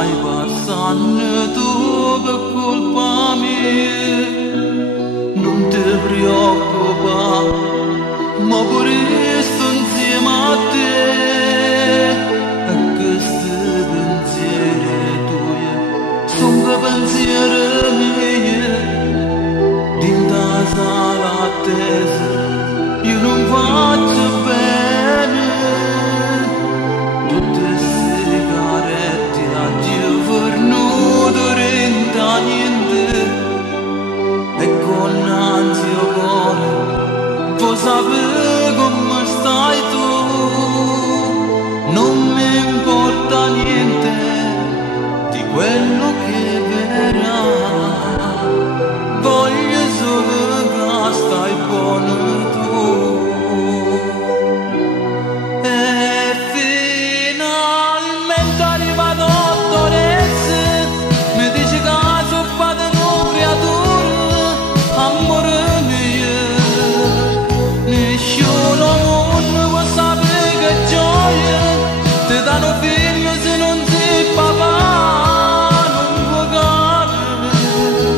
stai passando tu per colpa mia, non ti preoccupare, ma pure io sto insieme a te. E questi pensieri tuoi sono pensieri miei, dintre la sala attesa io non faccio bene. Tutte sigarette oggi fornuto renta niente, e con ansia cuore vuoi sapere come stai tu. Non mi importa niente di quello che verrà, voglio solo che stai buono tu. E finalmente arriva la dottoressa, mi dice che sono padre di una creatura, amore mio. Nessuno mondo può sapere che gioia ti danno figlio se non sei papà. Non può capire,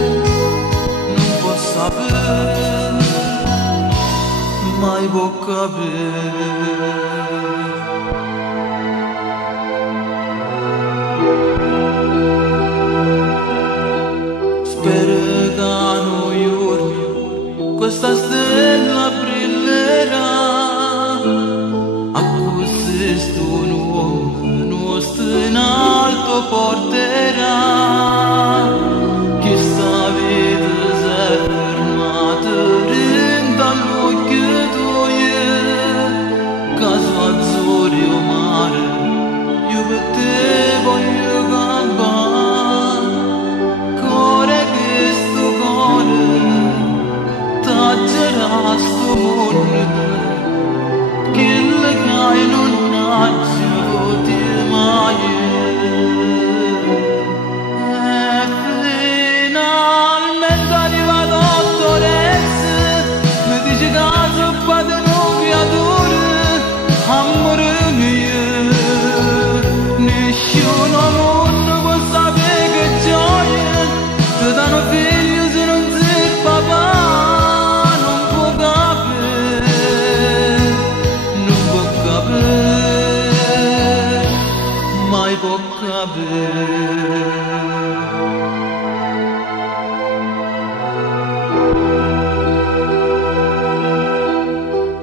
non può sapere, mai può capire. Spero che a noi giorni questa stella brillerà, a così sto uomo nostro in alto porterà. Chi sta vita si è fermata renda all'occhio tuo, caso azzurro o mare, io per te voglio campare. Cuore che sto cuore taggerà sto mondo, che le cai non nasce di mai. E finalmente arriva la dottoressa, mi dice che sono padre di una creatura, amore mio. Nessuno mondo può sapere che gioia ti danno figlio se non sei papà. Non può capire, non può capire, mai può capire.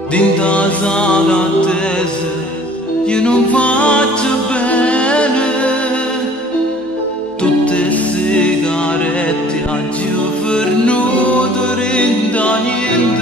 Dintre la sala attesa io non faccio bene, tutte sigarette oggi ho fornuto renda niente.